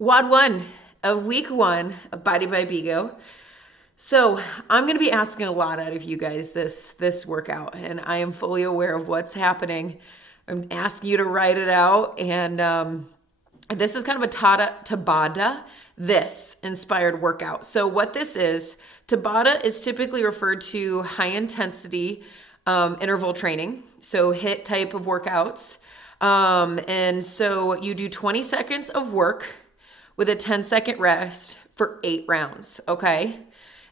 WOD 1 of week 1 of Body by Bigo. So I'm going to be asking a lot out of you guys this workout, and I am fully aware of what's happening. I'm asking you to write it out, and this is kind of a Tabata this inspired workout. So what this is, Tabata is typically referred to high intensity interval training, so HIIT type of workouts. And so you do 20 seconds of work with a 10-second rest for 8 rounds, okay?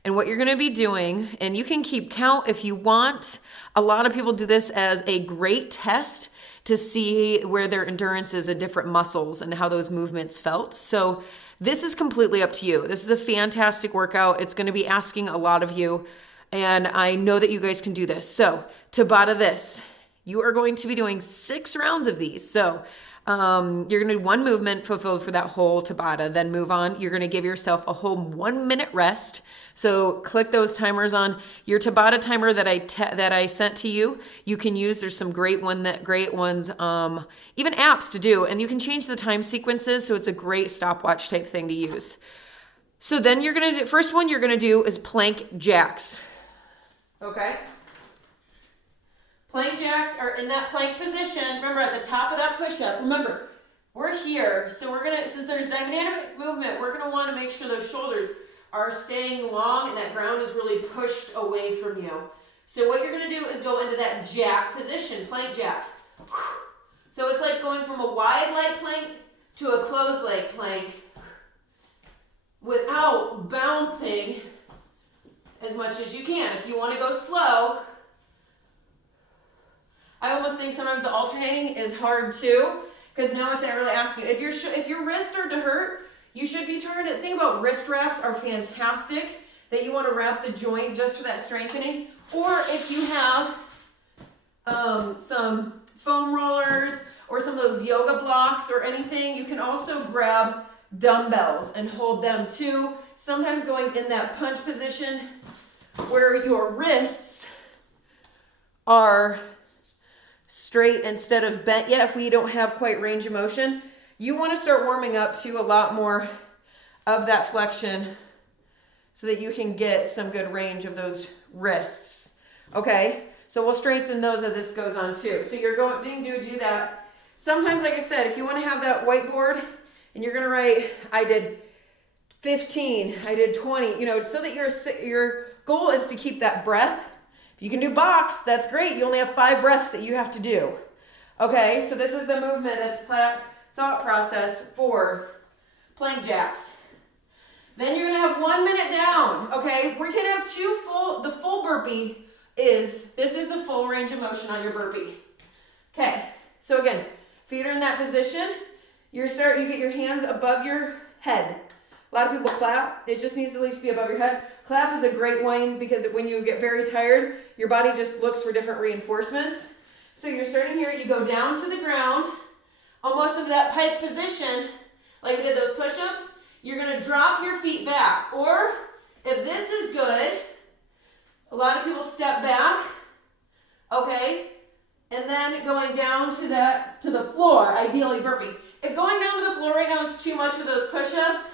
And what you're gonna be doing, and you can keep count if you want. A lot of people do this as a great test to see where their endurance is in different muscles and how those movements felt. So this is completely up to you. This is a fantastic workout. It's gonna be asking a lot of you, and I know that you guys can do this. So Tabata this. You are going to be doing 6 rounds of these. So you're going to do one movement fulfilled for that whole Tabata, then move on. You're going to give yourself a whole 1 minute rest. So click those timers on your Tabata timer that I sent to you. You can use. There's some great ones, even apps to do, and you can change the time sequences. So it's a great stopwatch type thing to use. So then you're going to do, first one you're going to do is plank jacks. Okay. Plank jacks are in that plank position. Remember, at the top of that push-up, remember, we're here. So we're gonna, since there's dynamic movement, we're gonna wanna make sure those shoulders are staying long and that ground is really pushed away from you. So what you're gonna do is go into that jack position, plank jacks. So it's like going from a wide leg plank to a closed leg plank without bouncing as much as you can. If you wanna go slow, I almost think sometimes the alternating is hard too, because now it's not really asking you. If your wrists start to hurt, you should be trying to think about wrist wraps are fantastic, that you want to wrap the joint just for that strengthening. Or if you have some foam rollers or some of those yoga blocks or anything, you can also grab dumbbells and hold them too. Sometimes going in that punch position where your wrists are straight instead of bent yet, if we don't have quite range of motion, you want to start warming up to a lot more of that flexion so that you can get some good range of those wrists. Okay, so we'll strengthen those as this goes on too. So you're going to do that. Sometimes, like I said, if you want to have that whiteboard and you're going to write, I did 15, I did 20, so that your goal is to keep that breath. If you can do box, that's great. You only have 5 breaths that you have to do. Okay, so this is the movement that's thought process for plank jacks. Then you're gonna have 1 minute down. Okay, we're gonna have the full burpee this is the full range of motion on your burpee. Okay, so again, feet are in that position. You get your hands above your head. A lot of people clap. It just needs to at least be above your head. Clap is a great one because when you get very tired, your body just looks for different reinforcements. So you're starting here, you go down to the ground, almost in that pike position, like we did those push-ups. You're gonna drop your feet back. Or if this is good, a lot of people step back, okay? And then going down to the floor, ideally burpee. If going down to the floor right now is too much with those push-ups,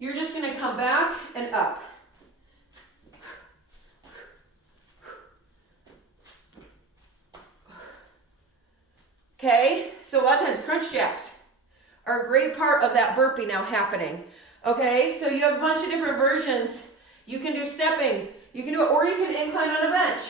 you're just gonna come back and up. Okay, so a lot of times crunch jacks are a great part of that burpee now happening. Okay, so you have a bunch of different versions. You can do stepping, you can do it, or you can incline on a bench.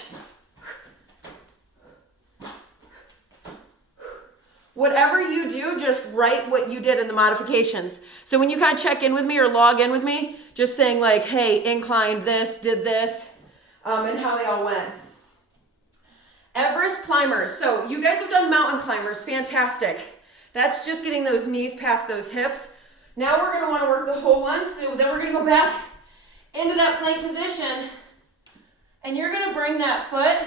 Whatever you do, just write what you did in the modifications. So when you kind of check in with me or log in with me, just saying like, hey, inclined this, did this, and how they all went. Everest climbers. So you guys have done mountain climbers, fantastic. That's just getting those knees past those hips. Now we're gonna wanna work the whole one. So then we're gonna go back into that plank position, and you're gonna bring that foot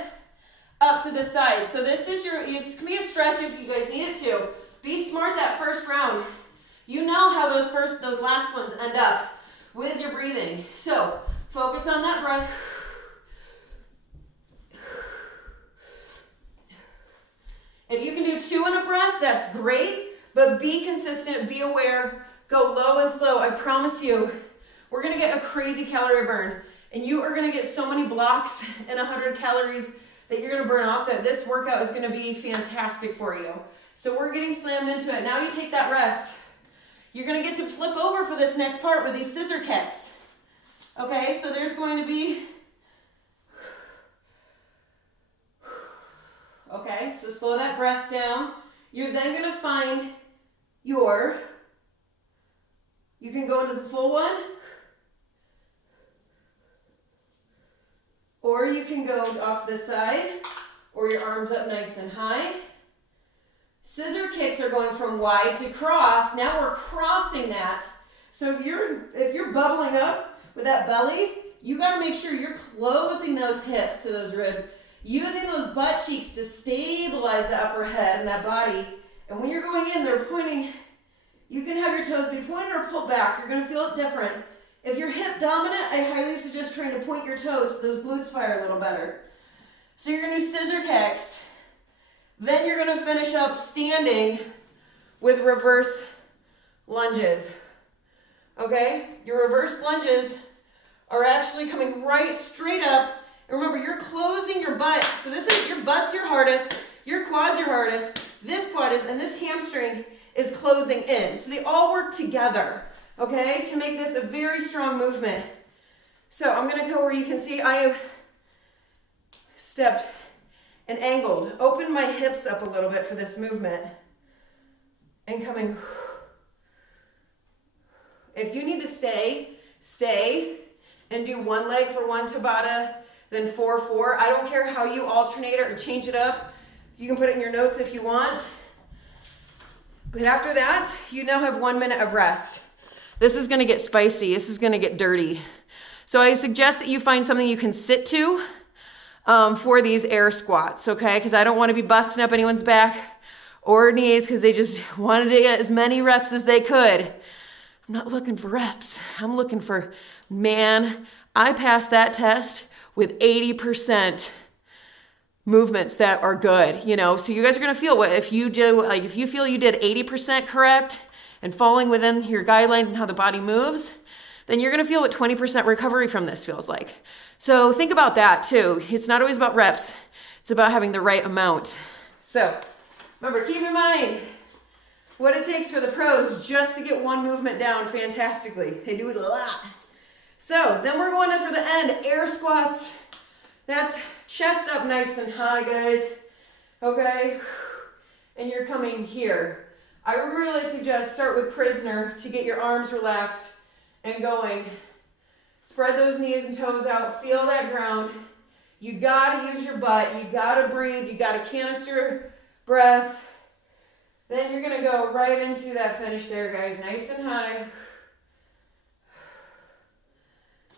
up to the side. So this is it can be a stretch if you guys need it to. Be smart that first round. You know how those last ones end up with your breathing. So focus on that breath. If you can do 2 in a breath, that's great, but be consistent, be aware, Go low and slow. I promise you, we're gonna get a crazy calorie burn. And you are gonna get so many blocks and 100 calories that you're gonna burn off that this workout is gonna be fantastic for you. So we're getting slammed into it. Now you take that rest. You're gonna get to flip over for this next part with these scissor kicks. Okay, so there's going to be, okay, so slow that breath down. You're then gonna find you can go into the full one, or you can go off this side, or your arms up nice and high. Scissor kicks are going from wide to cross. Now we're crossing that. So if you're bubbling up with that belly, you gotta make sure you're closing those hips to those ribs, using those butt cheeks to stabilize the upper head and that body. And when you're going in, they're pointing. You can have your toes be pointed or pulled back. You're gonna feel it different. If you're hip dominant, I highly suggest trying to point your toes so those glutes fire a little better. So you're gonna do scissor kicks. Then you're gonna finish up standing with reverse lunges. Okay? Your reverse lunges are actually coming right straight up. And remember, you're closing your butt. So this is, your butt's your hardest, your quad's your hardest, this quad is, and this hamstring is closing in. So they all work together, okay, to make this a very strong movement. So I'm gonna go where you can see I have stepped and angled. Open my hips up a little bit for this movement. And coming. If you need to stay and do one leg for one Tabata, then 4-4. I don't care how you alternate it or change it up. You can put it in your notes if you want. But after that, you now have 1 minute of rest. This is gonna get spicy. This is gonna get dirty. So I suggest that you find something you can sit to for these air squats, okay? Because I don't want to be busting up anyone's back or knees because they just wanted to get as many reps as they could. I'm not looking for reps. I'm looking for, man, I passed that test with 80% movements that are good, you know? So you guys are going to feel what, if you do, like if you feel you did 80% correct and falling within your guidelines and how the body moves, then you're going to feel what 20% recovery from this feels like. So think about that too. It's not always about reps. It's about having the right amount. So remember, keep in mind what it takes for the pros just to get one movement down fantastically. They do it a lot. So then we're going in for the end, air squats. That's chest up nice and high, guys. Okay? And you're coming here. I really suggest start with prisoner to get your arms relaxed and going. Spread those knees and toes out. Feel that ground. You gotta use your butt. You gotta breathe. You gotta canister breath. Then you're gonna go right into that finish there, guys. Nice and high.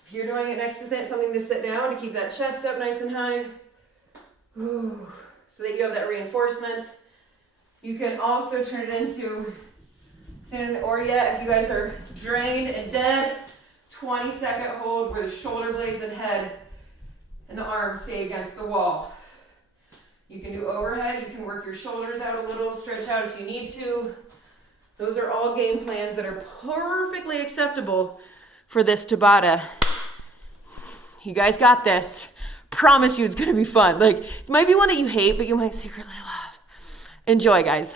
If you're doing it next to something to sit down to keep that chest up nice and high. Ooh, so that you have that reinforcement. You can also turn it into standing, or yet, if you guys are drained and dead, 20-second hold where the shoulder blades and head and the arms stay against the wall. You can do overhead. You can work your shoulders out a little, stretch out if you need to. Those are all game plans that are perfectly acceptable for this Tabata. You guys got this. Promise you it's going to be fun. Like, it might be one that you hate, but you might secretly love. Enjoy, guys.